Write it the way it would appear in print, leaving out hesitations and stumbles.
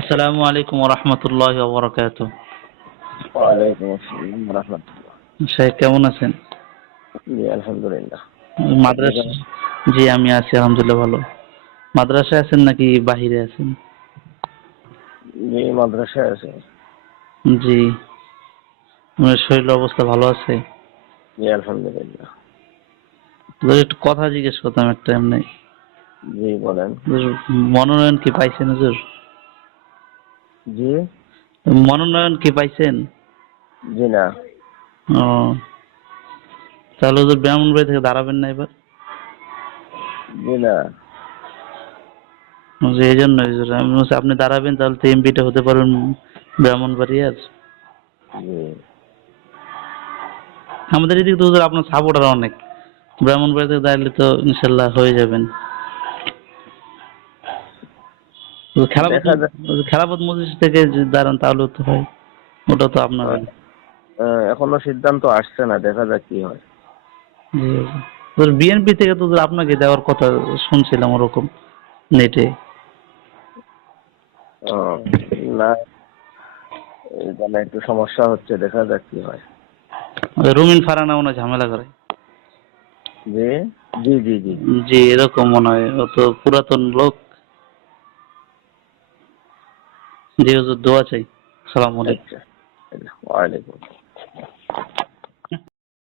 আসসালামু আলাইকুম ওয়া রাহমাতুল্লাহি ওয়া বারাকাতুহু। ওয়ালাইকুম আসসালাম রাহমাতুল্লাহ। শেখ কেমন আছেন? জি আলহামদুলিল্লাহ। আপনি মাদ্রাসা কেমন? জি আমি আছি আলহামদুলিল্লাহ ভালো। মাদ্রাসায় আছেন নাকি বাহিরে আছেন? জি মাদ্রাসায় আছে। জি। আপনার শরীরের অবস্থা ভালো আছে? জি আলহামদুলিল্লাহ। হুজুর একটু কথা জিজ্ঞেস করতাম একটা এমনি। জি বলেন। হুজুর মনোনয়ন কি পাইছেন হুজুর? জি মনোনয়ন কি পাইছেন? জি না। ও তাহলে হুজুর ব্রাহ্মণবাড়িয়া থেকে দাঁড়াবেন না এবার? জি না। হুজুর এই জন্যই হুজুর আমি বলছি আপনি দাঁড়াবেন তাহলে তো এমপিটা হতে পারবেন ব্রাহ্মণবাড়িয়ার। জি আমাদের এদিকে তো হুজুর আপনার সাপোর্টার অনেক। ব্রাহ্মণবাড়িয়া থেকে দাঁড়ালে তো ইনশাল্লাহ হয়ে যাবেন। খেলাপথ দেখা যাক। খেলাপথ মজলিস থেকে যদি দাঁড়ান তাহলেও তো হয়। ওটা তো আপনারই। এখনো সিদ্ধান্ত আসছে না, দেখা যাক কি হয়। জি বিএনপি থেকে তো আপনাকে দেওয়ার কথা শুনছিলাম ওরকম নেটে। ও, না, এখানে একটু সমস্যা হচ্ছে, দেখা যাক কি হয়। রুমিন ফারানা মনে হয় ঝামেলা করে। জি জি জি জি। জি এরকম মনে হয় ও তো পুরাতন লোক। জি হুজুর দোয়া চাই। সালাম আলাইকুম। আচ্ছা। ওয়ালাইকুম।